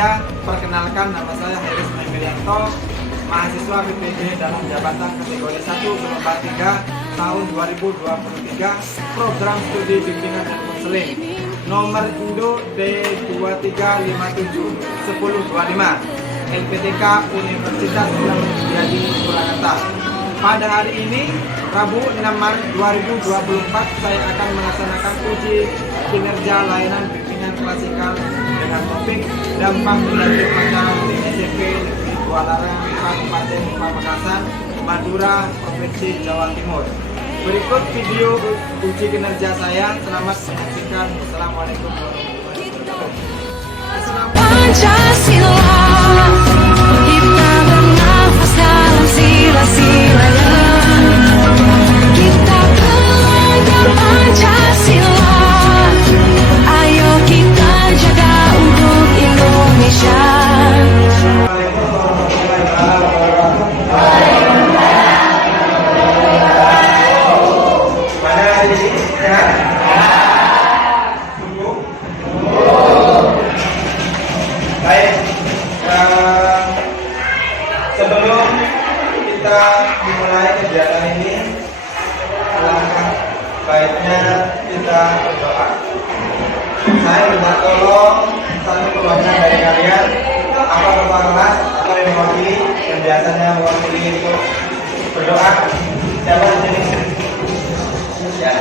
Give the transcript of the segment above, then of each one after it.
Kerja. Perkenalkan, nama saya Heris Maimilianto, mahasiswa PPD dalam jabatan kategori 1 gelombang 3 tahun 2023, program studi bimbingan dan konseling, nomor induk D23571025, LPTK Universitas Islam Mulyadi Purwakarta. Pada hari ini, Rabu 6 Maret 2024, saya akan melaksanakan uji kinerja layanan bimbingan klasikal dengan topik dampak negatif pandang di SMP Negeri Bualarang, Kabupaten Pamekasan, Madura, Provinsi Jawa Timur. Berikut video uji kinerja saya. Selamat menyaksikan. Assalamualaikum warahmatullahi wabarakatuh. Pancasila, kita bernafas dalam sila-silanya. Kita pegang Pancasila, ayo kita jaga untuk Indonesia. Sebelum kita memulai kegiatan ini, alangkah baiknya kita berdoa. Saya minta tolong satu keluarga dari kalian, apa kepala kelas, apa yang mewakili, dan biasanya mewakili itu berdoa. Siapa di sini? Ya,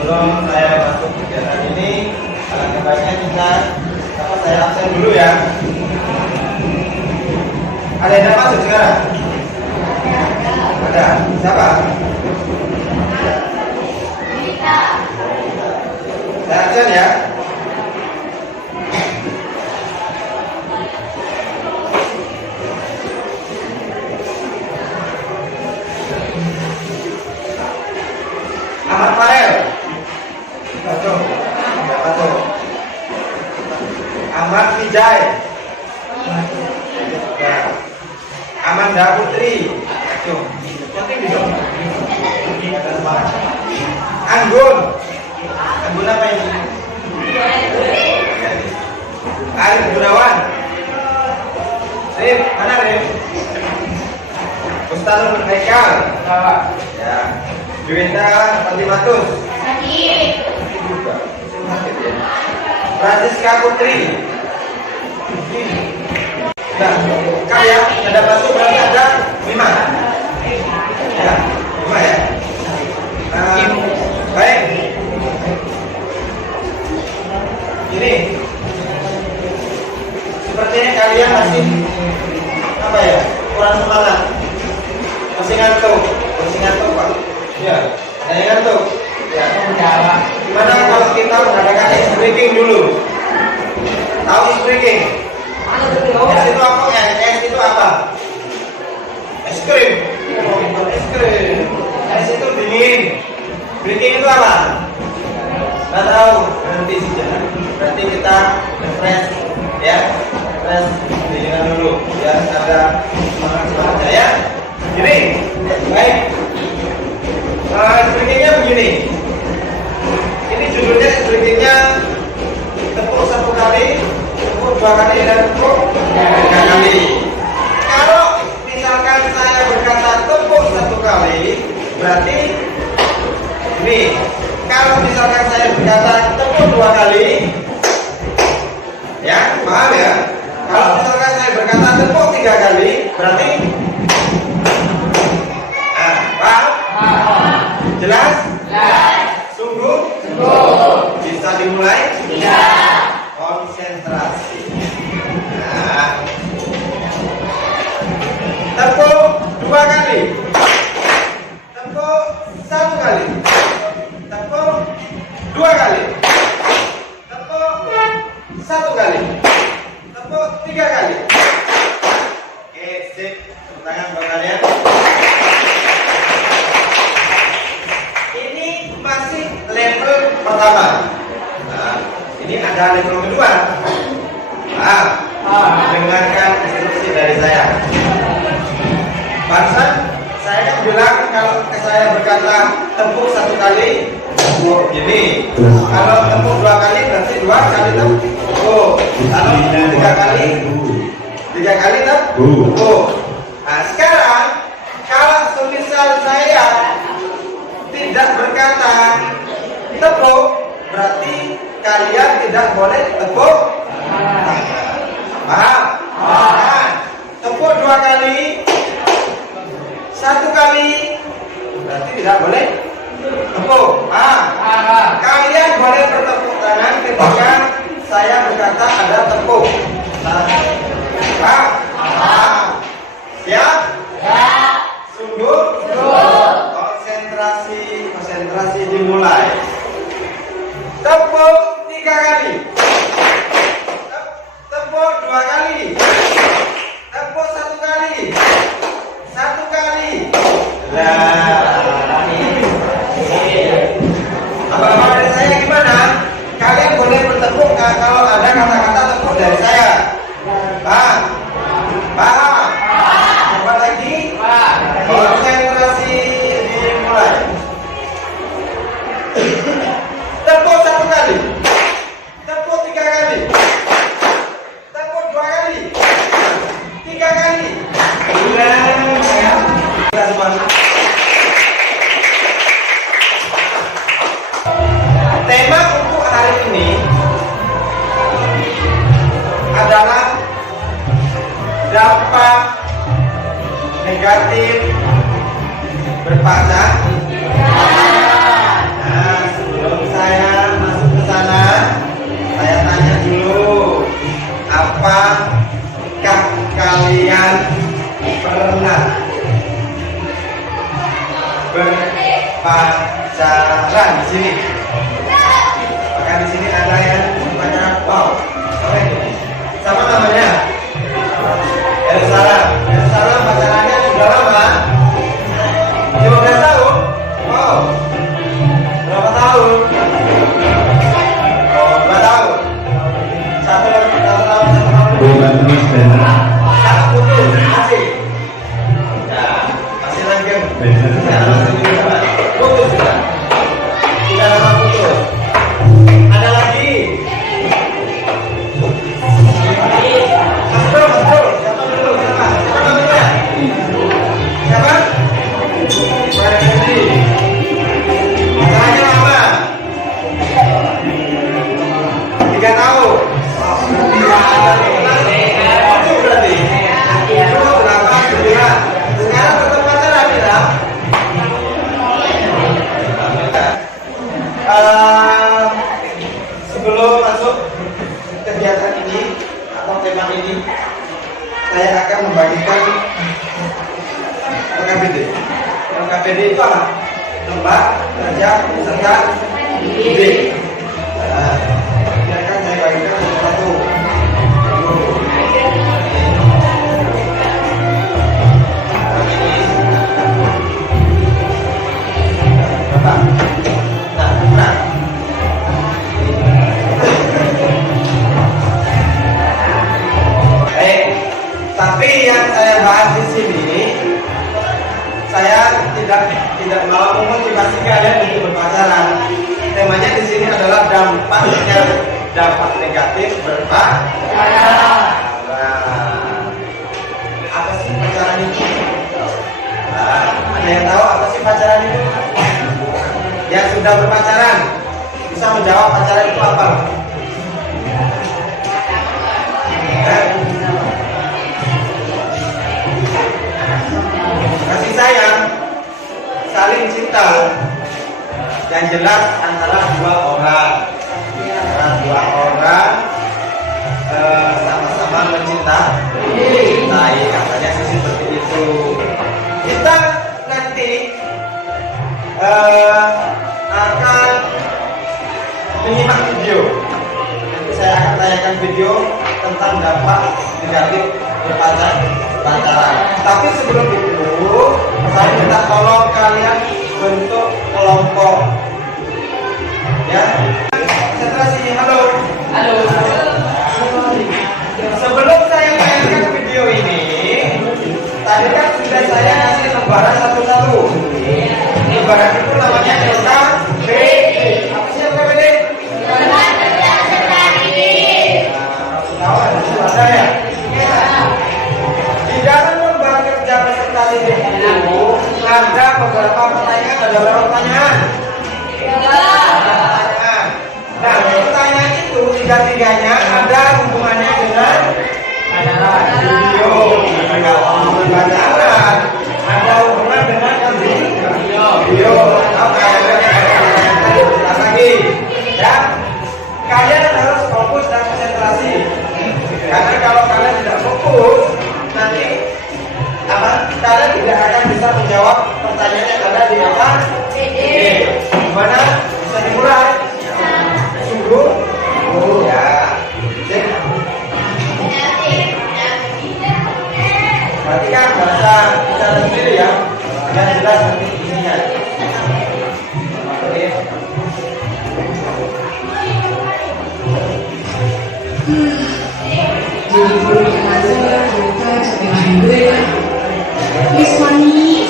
sebelum saya masuk kegiatan ini, alangkah baiknya saya absen dulu ya. Ada yang masuk sekarang? Ada. Siapa? Saya absen ya. Ahmad Farel. Masuk. Ahmad Vijay. Ya. Amanda Putri. Masuk. Anggun. Anggun apa ini? Arif Gunawan. Rif, mana Rif? Mustalun Haikal. Ya. Juwita Fatimatus. Francisca Putri. Nah, kaya ada masuk berarti ada 5. Ya, 5 ya. Baik. Ini sepertinya kalian masih apa ya? Kurang semangat. Masih ngantuk Pak. Ya, ada yang ngantuk. Ya, gimana kalau kita mengadakan ice breaking dulu? Tahu ice breaking? Es itu apa ya? Es itu apa? Es krim. Es krim. Es itu dingin. Breaking itu apa? Nggak tahu. Nanti saja. Berarti kita refresh, ya. Refresh dinginkan dulu. Ya, ada semangat ya. Gini, baik. Breakingnya begini. Ini judulnya breakingnya tepuk 1 kali, tepuk 2 kali, dan tepuk 3 kali. Kalau misalkan saya berkata tepuk 1 kali, berarti ini kalau misalkan saya berkata tepuk 2 kali, ya, paham ya? Kalau misalkan saya berkata tepuk 3 kali, berarti paham? Jelas? Sungguh? Bisa dimulai? Konsentrasi. Nah, tepuk 2 kali, tepuk 1 kali, tepuk 2 kali, tepuk 1 kali, tepuk 3 kali. Oke, sip. Tepuk tangan buat kalian. Ini masih level pertama. Nah, ini ada level kedua. Dengarkan instruksi dari saya. Barusan saya kan bilang kalau saya berkata tepuk 1 kali, gini. Kalau tepuk 2 kali berarti 2 kali tepuk. Kalau 3 kali, 3 kali tepuk. Nah sekarang kalau semisal saya tidak berkata tepuk, berarti kalian tidak boleh tepuk. Paham? Tepuk 2 kali, 1 kali, berarti tidak boleh tepuk. Kalian boleh bertepuk tangan ketika saya berkata ada tepuk. Siap? Sungguh? Konsentrasi dimulai. Tepuk 3 kali, tepuk 2 kali, tepuk 1 kali, 1 kali. Apa dari saya gimana? Kalian boleh bertepuk kalau ada kata-kata tepuk dari saya. Paham? Coba lagi. Konsentrasi dimulai. Tepuk 1 kali, tepuk 3 kali, tepuk 2 kali, 3 kali. Tema untuk hari ini adalah dampak negatif berpacar. Nah, sebelum saya masuk ke sana, saya tanya dulu, apakah kalian pernah berpacaran di sini? Maka di sini ada yang berpacaran. Wow, sama namanya Yerusalem. Yerusalem pacarannya sudah lama, 15 tahun. Wow, berapa tahun? Oh, 2 tahun. 1 tahun. Satu putus masih. Ya, masih langgeng. Putus sudah. Tidak lama putus. Ada lagi. Siapa dulu? Siapa dulu ya? Siapa? Masalahnya lama. 3 tahun. Itu berarti. Itu berapa? 9. Sekarang bertepatan ada. Sebelum masuk kegiatan ini atau tema ini, saya akan membagikan LKPD. LKPD itu apa? Lembah Kerja Peserta Didik. Biarkan saya bagikan satu-satu. Tapi yang saya bahas di sini, saya tidak mau memotivasi kalian untuk berpacaran. Temanya di sini adalah dampak negatif berpacaran. Apa sih pacaran itu? Ada yang tahu apa sih pacaran itu? yang sudah berpacaran bisa menjawab pacaran itu apa? Kasih sayang, saling cinta, yang jelas antara dua orang. Dua orang sama-sama mencintai, katanya sih seperti itu. Kita nanti akan menyimak video. Nanti saya akan tanyakan video tentang dampak negatif berpacaran. Tapi sebelum itu, saya minta tolong kalian bentuk kelompok. Ya, konsentrasi. Halo. Sebelum saya mainkan video ini, tadi kan sudah saya kasih lembaran satu-satu. Lembaran itu namanya LKBD. Apa sih LKBD? Lembaran kerja serta didik. Tahu ada ya? Di dalam lembaran kerja peserta didik itu ada beberapa pertanyaan. Ada berapa pertanyaan? Nah, pertanyaan itu tiga-tiganya ada hubungannya dengan video, pacaran, ada hubungan dengan video. Oke, lagi, ya. Kalian harus fokus dan konsentrasi. Karena kalau kalian tidak fokus, nanti kalian tidak akan bisa menjawab pertanyaan yang ada di apa? Gimana? Bisa dimulai? Oh ya. Berarti kan bahasa bicara sendiri ya. Yang jelas nanti isinya. Oke. Jadi perlu aja mereka capek gue. Please money,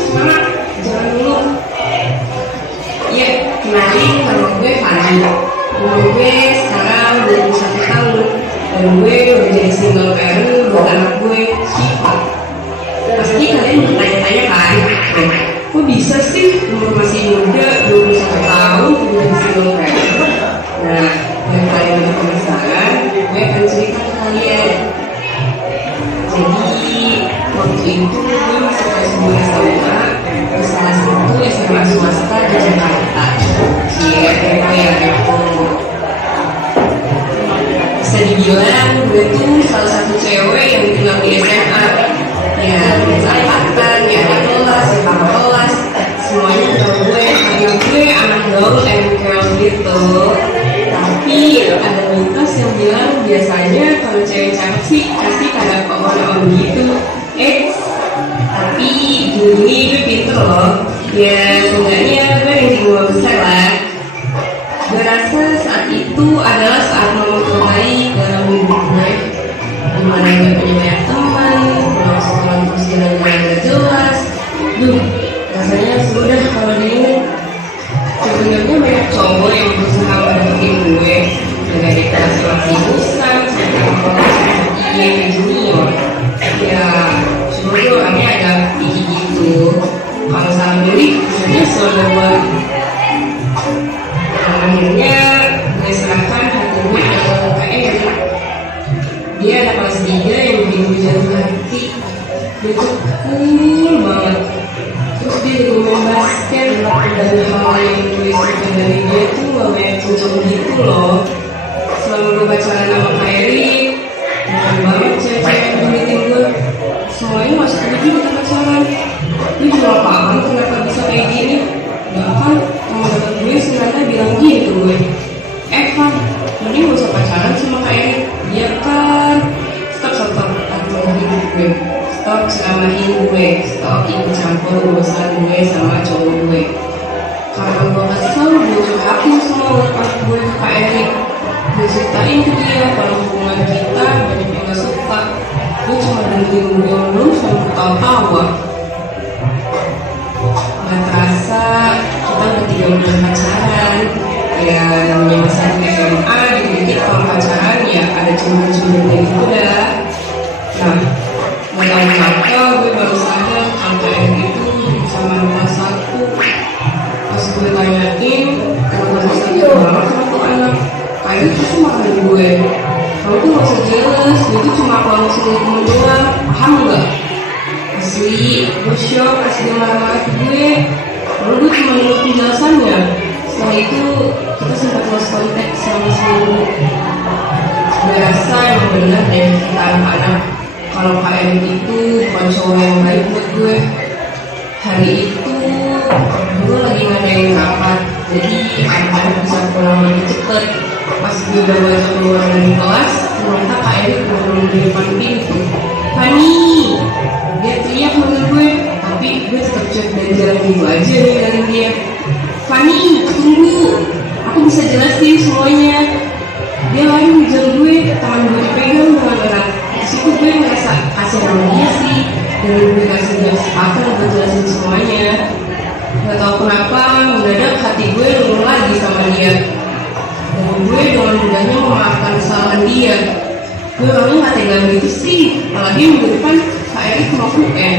semangat, jangan dulu. Iya, kenalin kalau gue Fanny. Umur gue sekarang 21 tahun dan gue udah jadi single parent buat anak gue, Shiva. Pasti kalian bertanya-tanya kan, kok bisa sih umur masih muda 21 tahun udah jadi single parent? Nah, yang kalian udah penasaran, gue akan cerita ke kalian. Jadi waktu itu gue masuk ke sebuah SMA ke salah satu SMA swasta di Jakarta. Bisa dibilang gue tuh salah satu cewek yang tinggal di SMA. Ya, angkatan, ya anak kelas, ya kakak kelas, semuanya kenal gue. Karena gue anak gaul and girls gitu. Tapi ada mitos yang bilang biasanya kalau cewek cantik pasti kadang on gitu. Tapi gini gue pinter loh. Ya seenggaknya gue yang jiwa besar lah. Gue rasa saat itu adalah saat momen terbaik dalam hidup gue, dimana gue punya banyak teman, pulang sekolah terus jalan-jalan gak jelas. Rasanya sudah kalau diingat. Sebenarnya banyak cowok yang berusaha mendeketin gue, dari kelas lulusan sampai kelas yang junior. Ya cuma gue orangnya agak tinggi gitu. Kalau salah beli, biasanya selalu buat. Akhirnya gue serahkan hati gue ke Kak Eri. Dia ada kelas 3 yang bikin gue jatuh hati. Dia tuh cool banget. Terus dia juga main basket. Dan hal yang gue suka dari dia tuh gak kayak cincin gitu loh. Selama gue pacaran sama Kak Eri, banyak banget cewek-cewek yang deketin gue. Semuanya gak setuju kita pacaran. Gue juga paham kenapa bisa kayak gini. Bahkan temen deket gue sebenarnya bilang gini ke gue, Evan, mending gak usah pacaran sama Kak Eri. Dia kan stop aturan hidup gue, stop ceramahin gue, stop ikut campur urusan gue sama cowok gue. Karena gue kesel, gue curhatin semua urusan gue ke Kak Eri. Gue ceritain ke dia kalau hubungan kita banyak yang gak suka. Gue cuma dengerin gue dulu sama ketawa-tawa. Gak terasa kita udah 3 bulan pacaran. Ya namanya masa SMA, dikit-dikit kalau pacaran ya ada cemburu-cemburu gitu dah. Nah, gak tau kenapa gue baru sadar kalau Kak Eri itu sama nomor 1. Pas gue jelas, dia tuh cuma kalau misalnya temen doang, paham nggak? Asli, gue shock pas dia marah-marah ke gue. Lalu gue cuma nurut penjelasannya. Setelah itu kita sempat lost contact selama seminggu. Gue rasa emang bener deh kita anak-anak kalau Kak Erik itu bukan cowok yang baik buat gue. Hari itu gue lagi ngadain rapat, jadi anak-anak bisa pulang lebih cepet. Pas gue udah baca keluar dari kelas, ternyata Kak Erik belum di depan pintu. Fani, dia teriak manggil gue, tapi gue tetap cek dan jalan dulu aja ninggalin dia. Fani, tunggu, aku bisa jelasin semuanya. Dia lari ngejar gue, tangan gue dipegang dengan erat. Disitu gue ngerasa kasih sama dia sih, dan gue kasih dia kesempatan buat jelasin semuanya. Gak tau kenapa, mendadak hati gue luluh lagi sama dia. Dan gue dengan mudahnya memaafkan kesalahan dia. Gue orangnya gak tega gitu sih, apalagi minggu depan Kak Erik mau UN.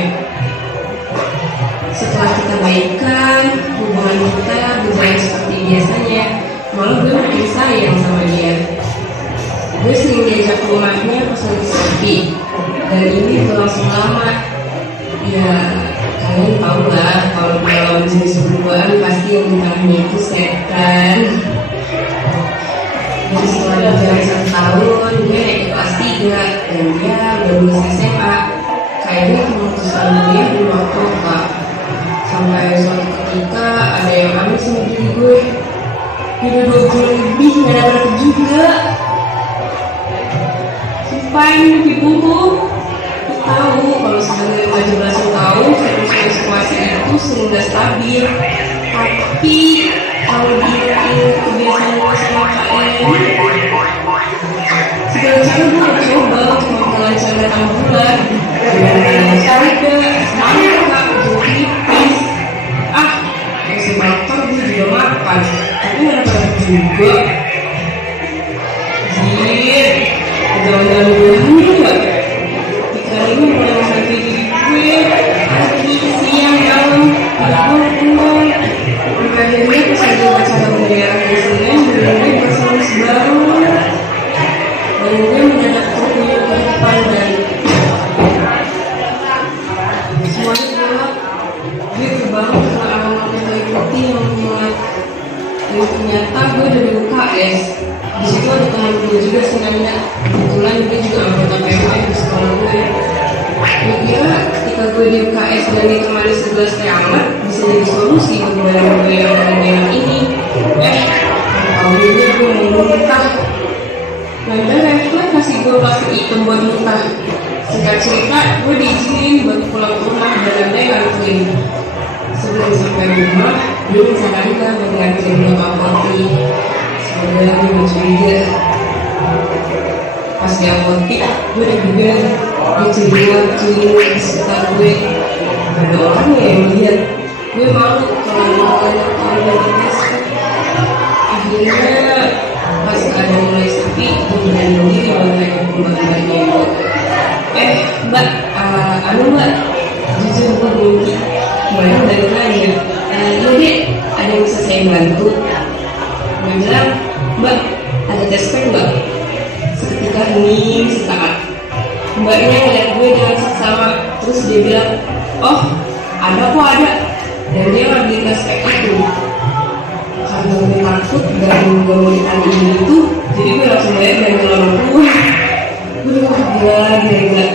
Setelah kita baikan, hubungan kita berjalan seperti biasanya. Malah gue makin sayang sama dia. Gue sering diajak ke rumahnya pas lagi sepi, dan ini berlangsung lama. Ya, kalian tau lah kalau dalam jenis hubungan pasti yang ditanya itu setan. Dan setelah berjalan 1 tahun, gue naik ke kelas 3 dan dia baru lulus SMA. Kayaknya memutuskan dia di luar kota. Sampai suatu ketika ada yang aneh sama diri gue. Udah 2 bulan lebih gak dapet juga. Sumpah ini mimpi buruk. Tahu kalau sebenarnya 17 tahun situasi itu sudah stabil. Tapi kalau diingat kebiasaan gue sama KM, segala cara gue udah coba untuk melancar datang bulan. Cari ke semangat kak, jadi please. Masih bakar gue juga makan, tapi gak dapat juga. Jir, jangan-jangan gue dulu gak? Pikiran ini mulai menghadapi diri gue. Pagi, siang, malam, pulang. Akhirnya pas lagi acara bendera presiden, dan gue berselis banget. Dan gue mendadak terpilih ke depan dan semuanya gelap. Gue kebangun karena awal-awalnya kayu putih yang mulai. Dan ternyata gue udah di UKS. Di situ ada teman gue juga senangnya. Kebetulan dia juga anggota PMI di sekolah gue. Gue kira ketika gue di UKS dan ditemani 11 amat bisa jadi solusi kepada gue yang ini. Kalau ini gue mau muntah. Dan refleks kasih gue plastik hitam buat muntah. Singkat cerita, gue diizinin buat pulang ke rumah dan ada yang nganterin. Sebelum sampai rumah, dia menyarankan buat nganterin gue ke apotik. Sebenarnya gue mencuriga. Pas di apotik, gue udah bilang dia curiga di sekitar gue. Ada orang yang lihat. Gue malu kalau orang dari desa. Akhirnya pas ada mulai sepi, gue berani diri buat nanya pembagiannya. Mbak, mbak, jujur gue grogi. Kemarin udah nanya, iya deh, ada yang bisa saya bantu? Gue bilang, mbak, ada tes pack nggak? Seketika hening sesaat. Mbaknya ngeliat gue dengan seksama, terus dia bilang, oh, ada kok ada. Dan dia ngambil tes pack itu. Karena gue takut dan gue mau ditanyain itu, jadi gue langsung bayar dan ngelarang keluar. Gue udah gila.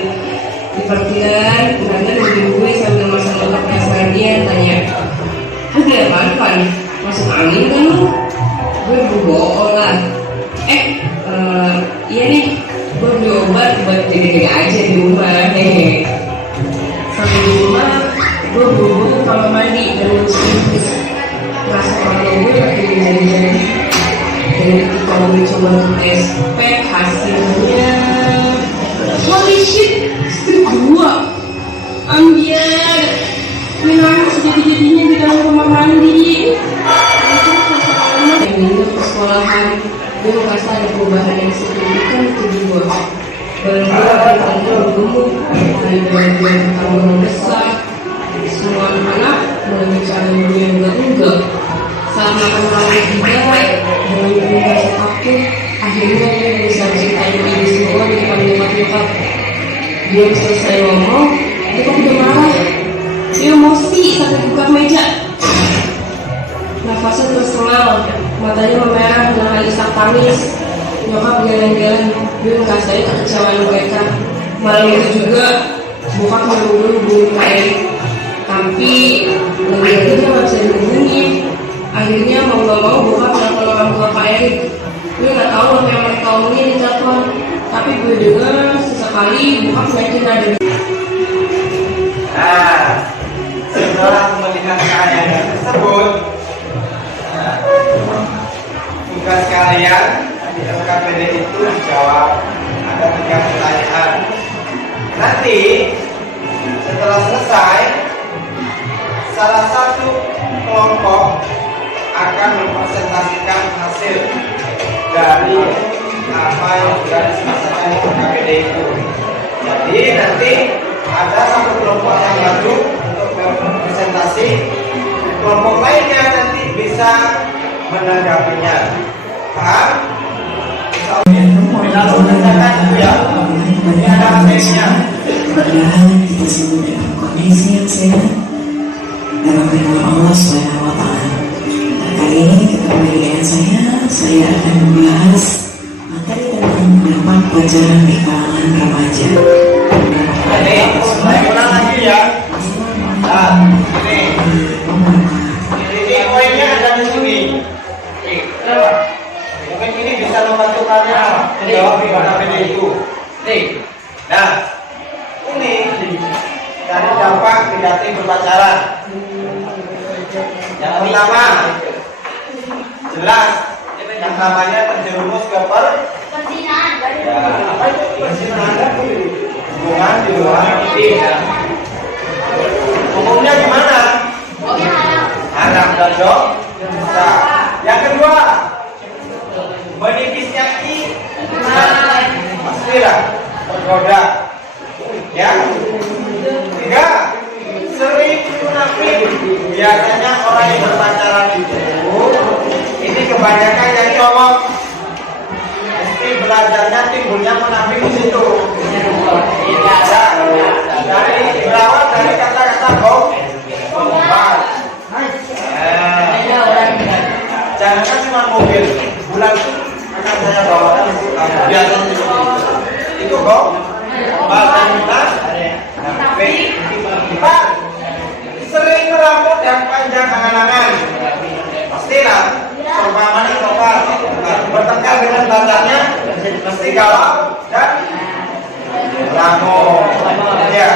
Di parkiran, ternyata dari gue sambil masang otaknya sekarang dia tanya, lu dia apaan? Masuk angin kan lu? Gue berbohong lah. Iya nih, gue beli obat buat gede-gede aja di rumah. Sampai di rumah, gue buru-buru kamar mandi dan ngurus-ngurus. Rasa kalau gue makin jadi-jadi. Dan ketika gue coba untuk tes pack, hasilnya holy shit, strip 2. Ambiar memang sejadi-jadinya di dalam rumah mandi. Itu ke sekolahan, gue merasa ada perubahan yang signifikan di tubuh gue. Badan gue akan bergemuk, ada bagian kandungan besar. Semua anak mulai bicara gue yang enggak. Saat makan malam juga, dengan gue merasa takut, akhirnya dia bisa ceritain ide semua di depan nyokap. Belum selesai ngomong, nyokap udah marah. Dia emosi sampai buka meja. Nafasnya terus tenang, matanya memerah dengan hal isak tangis. Nyokap geleng-geleng, dia ngerasain kekecewaan mereka. Malam itu juga, bokap nyuruh hubungin Kak Erik. Tapi, lagi-lagi dia gak bisa dihubungin. Akhirnya mau gak mau bokap telepon orang tua Kak Erik. Gue gak tau apa yang mereka omongin di telepon. Tapi gue dengar sesekali bokap yakin ada. Nah, setelah melihat keadaan tersebut, tugas kalian di LKPD itu dijawab. Ada 3 pertanyaan. Nanti setelah selesai, salah satu kelompok akan mempresentasikan hasil dari apa yang sudah diselesaikan di LKPD itu. Jadi nanti ada satu kelompok yang baru untuk berpresentasi, kelompok lainnya nanti bisa menanggapinya. Paham? Lalu menanyakan itu ya, ini ada hasilnya. Mudah-mudahan kita semua dalam kondisi yang sehat dalam firman Allah SWT. Dan kali ini kita kembali dengan saya akan membahas materi tentang 8 pelajaran di kalangan remaja. Jadi, saya ulang lagi ya. Nah, ini poinnya ada di sini. Mungkin ini bisa membantu kalian menjawab di LKPD itu. Nah, ini dari dampak negatif berpacaran. Yang pertama, jelas yang namanya terjerumus ke Perzinahan. ya, apa itu perzinahan? Hubungan di luar nikah. Hukumnya gimana? Hukumnya haram. Haram dan dosa. Yang kedua, menipisnya iman. Pastilah tergoda. Yang tiga, sering munafik. Biasanya orang yang berpacaran itu ini kebanyakan yang cowok. Mesti belajarnya timbulnya munafik di situ. Dari berawal dari kata-kata bohong. Jangan cuma mobil. Bulan itu akan saya bawa biasanya itu kok. Bahasa kita. Pak, sering merampok dan panjang angan-angan. Pastilah permanen lokal bertengkar dengan pacarnya mesti galau dan rampok. Ya,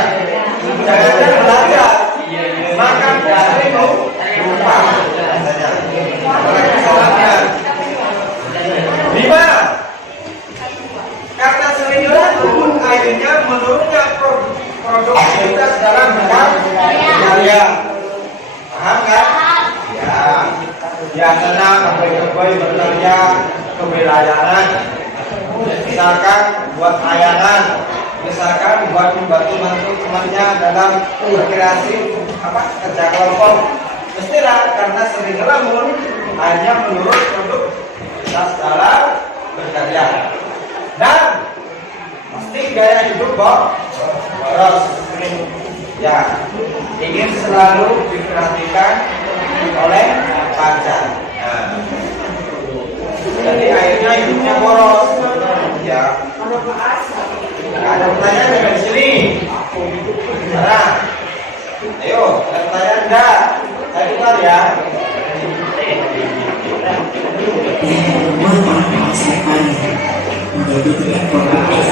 jangan belajar makan sering lupa saja. Apalagi salatnya. 5. Karena sering ragu, akhirnya menurunnya produktivitas dalam berkarya. Paham kan? Ya. Biasanya kebay-kebay berkarya kewilayahan. Misalkan buat layanan, misalkan buat membantu temannya dalam berkreasi kerja kelompok. Mestilah karena sering ngelamun hanya menurut produktivitas dalam berkarya. Dan pasti gaya hidup boros. Ya, ingin selalu diperhatikan oleh pacar. Nah, jadi akhirnya hidupnya boros. Ya. Ada pertanyaan dari sini. Nah, ayo, ada pertanyaan enggak? Saya dengar ya. Yang membuat orang sepan menjadi tidak produktif.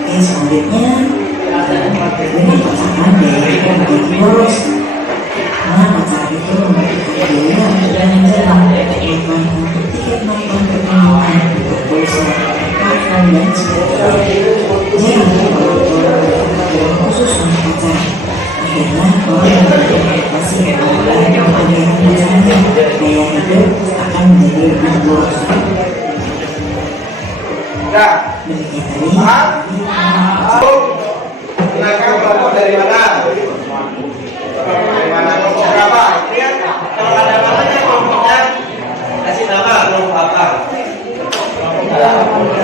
Oke, selanjutnya dengan pasangan diajarkan menjadi boros. Karena pasangan itu membutuhkan biaya dan jalan baik untuk tiket nonton pertemuan, pulsa, makan dan sebagainya. Jadi kalau khusus untuk pacar, akhirnya orang berkomunikasi dengan orang biasanya gaya hidup akan menjadi lebih boros. Enggak. Demikian tadi. Paham? Silakan kelompok dari mana? Dari mana? Kelompok berapa? Lihat, kalau ada namanya kelompoknya kasih nama kelompok apa? Kelompok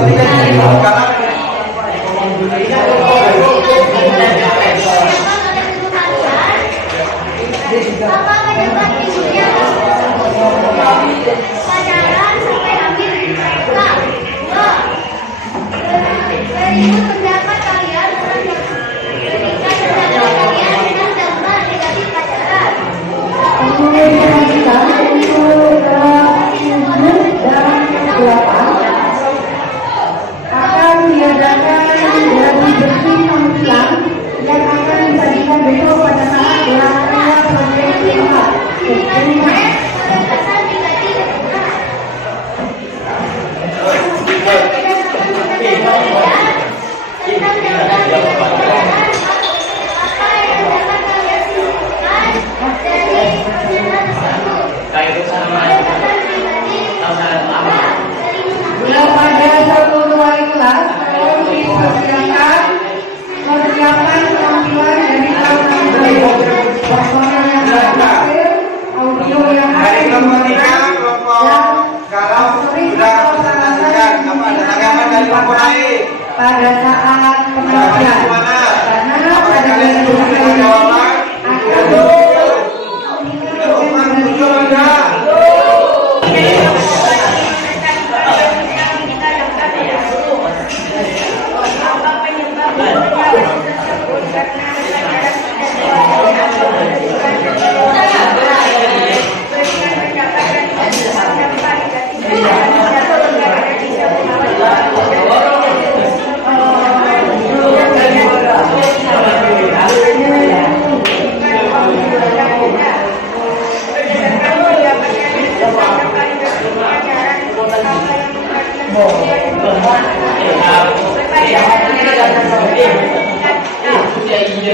perhatikan ini karena Bapak menyebar isunya pacaran sampai hamil mereka. Beribu pendapat kalian ketika pendapat kalian dengan gambar negatif pacaran. Akan diadakan dari bersih panggilan yang akan disajikan besok pada saat gelangnya sebagai pihak. Pendapat negatif tentang gambar negatif pacaran. Apa yang dapat kalian simpulkan dari pernyataan tersebut? Pendapat pribadi Bila pada satu dua kelas tolong dipersiapkan mempersiapkan penampilan dari kelas personel yang berhasil, audio yang dari kelompok 3, dan kelompok galau sudah presentasikan apa ada tanggapan dari kelompok lain. pada saat pengajian. Gimana? Karena Apakah pada kalian setuju dengan jawaban? Rumah setuju enggak?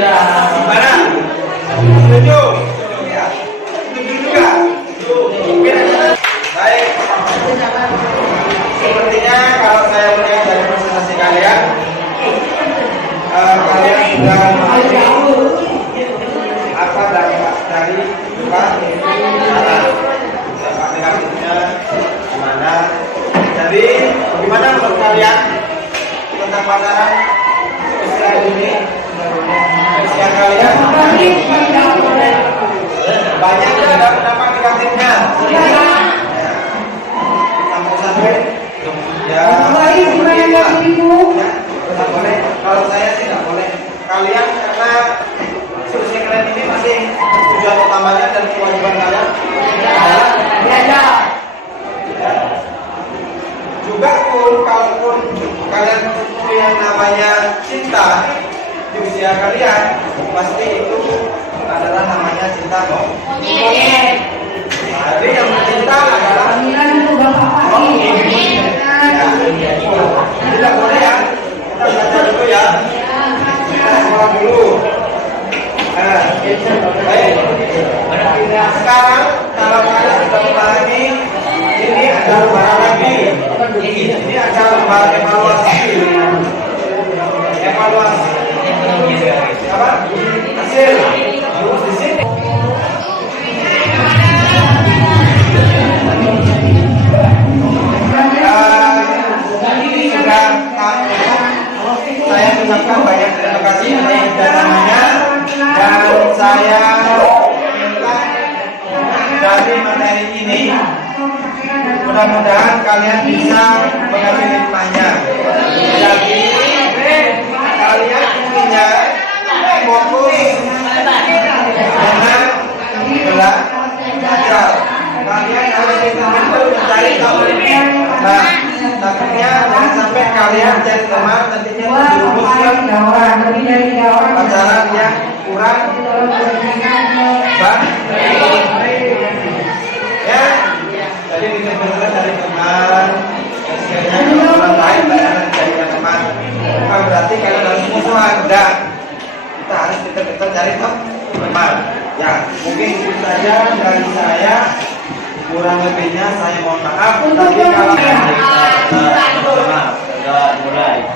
Gimana? Setuju? Ya. Setuju juga? Baik. Sepertinya kalau saya melihat dari presentasi kalian, kalian sudah memahami apa dampak dari Pak dampak negatifnya gimana. Jadi bagaimana menurut kalian tentang pacaran istilah ini? Istilah kalian banyak yang ada pendapat negatifnya. Sampai ya. Tidak boleh. Kalau saya sih tidak boleh. Kalian karena solusi kalian ini masih tujuan utamanya dan kewajiban kalian adalah juga pun kalaupun kalian punya namanya cinta di usia kalian, pasti itu adalah namanya cinta kok. Jadi yang cinta adalah tidak boleh ya. Kita belajar dulu ya. Kita sekolah dulu. Baik. Sekarang kalau kalian sudah memahami, ini ada lembaran lagi. Ini ada lembaran evaluasi. Evaluasi. Apa? Hasil. Terus di sini. Ini sudah saya ucapkan banyak terima kasih atas dananya dan saya minta dari materi ini mudah-mudahan kalian bisa mengambil hikmahnya. Jadi kalian intinya fokus dengan belajar. Kalian harus betul-betul mencari tahu. Nah, takutnya jangan sampai kalian jadi teman nantinya dirumuskan pacaran yang kurang baik. Ya, jadi betul-betul dari teman. Sekiranya orang lain kalian jadikan teman, bukan berarti kalian harus musuhan. Enggak, kita harus betul-betul cari teman. Ya, mungkin itu saja dari saya. Kurang lebihnya saya mohon maaf. Tapi kalau sudah mulai.